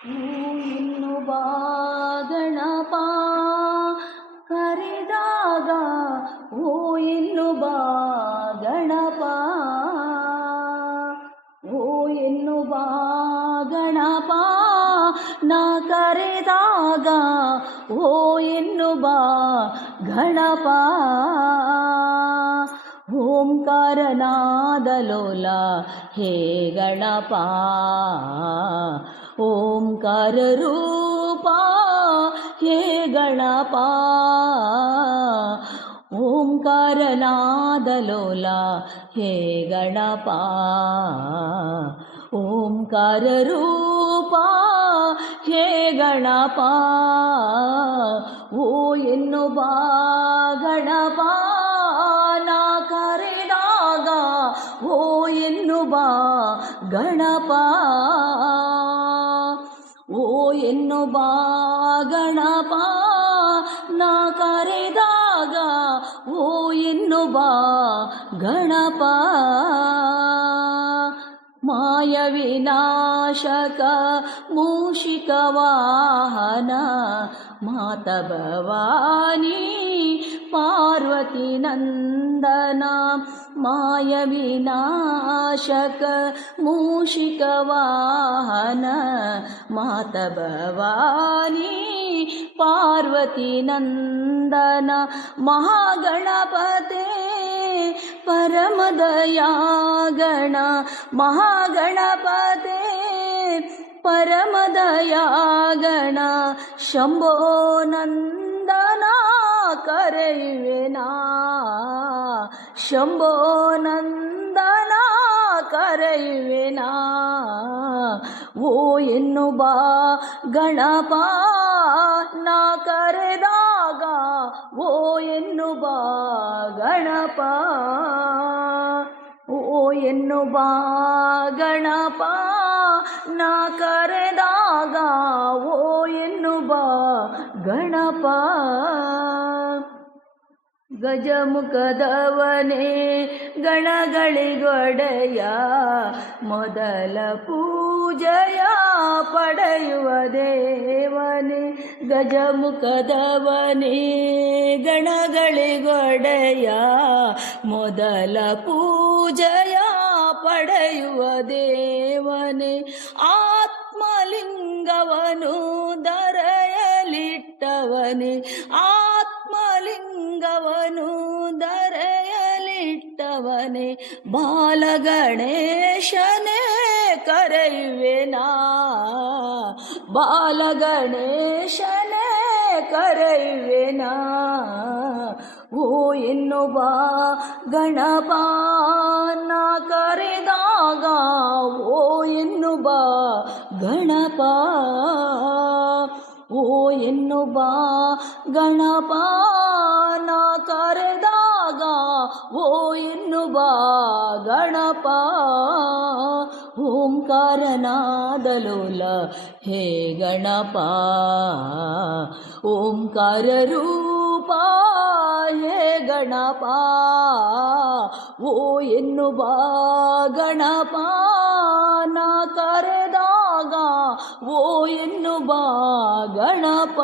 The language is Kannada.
ಇನ್ನು ಬಾ ಗಣಪ ಕರೆದಾಗ ಓ ಇನ್ನು ಬಾ ಗಣಪ ಓ ಇನ್ನು ಬಾ ಗಣಪ ನಾ ಕರೆದಾಗ ಓ ಇನ್ನು ಬಾ ಗಣಪ ಓಂಕಾರನಾದ ಲೋಲ ಹೇ ಗಣಪ ಓಂಕಾರ ರೂಪ ಹೇ ಗಣಪ ಓಂಕಾರನಾದ ಲೋಲ ಹೇ ಗಣಪ ಓಂಕಾರ ರೂಪ ಹೇ ಗಣಪ ಓ ಎನ್ನು ಬಾ ಗಣಪ ನಾ ಕರೆದಾಗ ಓ ಎನ್ನು ಬಾ ಗಣಪ ಓ ಎನ್ನು ಬಾ ಗಣಪ ನಾ ಕರೆದಾಗ ಓ ಎನ್ನು ಬಾ ಗಣಪ ಮಾಯ ವಿನಾಶಕ ಮೂಷಿಕ ವಾಹನ ಮಾತ ಭವಾನಿ ಪಾರ್ವತಿ ನಂದನ ಮಾಯ ವಿನಾಶಕ ಮೂಷಿಕ ವಾಹನ ಮಾತ ಭವಾನಿ ಪಾರ್ವತಿ ನಂದನ ಮಹಾಗಣಪತೆ ಪರಮದಯಾಗಣ ಮಹಾಗಣಪತೆ ಪರಮದಯಾಗಣ ಶಂಭೋ ನಂದನ ಕರೆಯುವೆನಾ ಶಂಭೋ ನಂದನ ಕರೆಯುವೆನಾ ಓ ಎನ್ನು ಬಾ ಗಣಪ ನಾ ಕರೆದಾಗ ಓ ಎನ್ನು ಬಾ ಗಣಪ ಓ ಎನ್ನು ಬಾ ಗಣಪ ನಾ ಕರೆದಾಗ ಓ ಎನ್ನು ಬಾ ಗಣಪ ಗಜಮುಖದವನೇ ಗಣಗಳಿಗೊಡೆಯ ಮೊದಲ ಪೂಜೆಯ ಪಡೆಯುವ ದೇವನೇ ಗಜಮುಖದವನೇ ಗಣಗಳಿಗೊಡೆಯ ಮೊದಲ ಪೂಜೆಯ ಪಡೆಯುವ ದೇವನೇ ಆತ್ಮಲಿಂಗವನು ಧರೆಯಲಿಟ್ಟವನೇ ಆತ್ಮಲಿಂಗವನು ಧರೆಯಲಿಟ್ಟವನೇ ಬಾಲಗಣೇಶನೇ ಕರೆಯುವೆನಾ ಬಾಲಗಣೇಶನೇ ಕರೆಯುವೆನಾ ಓ ಎನ್ನು ಬಾ ಗಣಪ ನಾ ಕರೆದಾಗ ಓ ಎನ್ನು ಬಾ ಗಣಪ ಓ ಎನ್ನು ಬಾ ಗಣಪ ನಾ ಕರೆದಾಗ ಓ ಎನ್ನು ಬಾ ಗಣಪ ಓಂಕಾರನಾದ ಲೋಲ ಹೇ ಗಣಪ ಓಂಕಾರ ರೂಪ ಹೇ ಗಣಪ ಓ ಎನ್ನು ಬಾ ಗಣಪ ನಾ ಕರೆದಾಗ ಓ ಎನ್ನು ಬಾ ಗಣಪ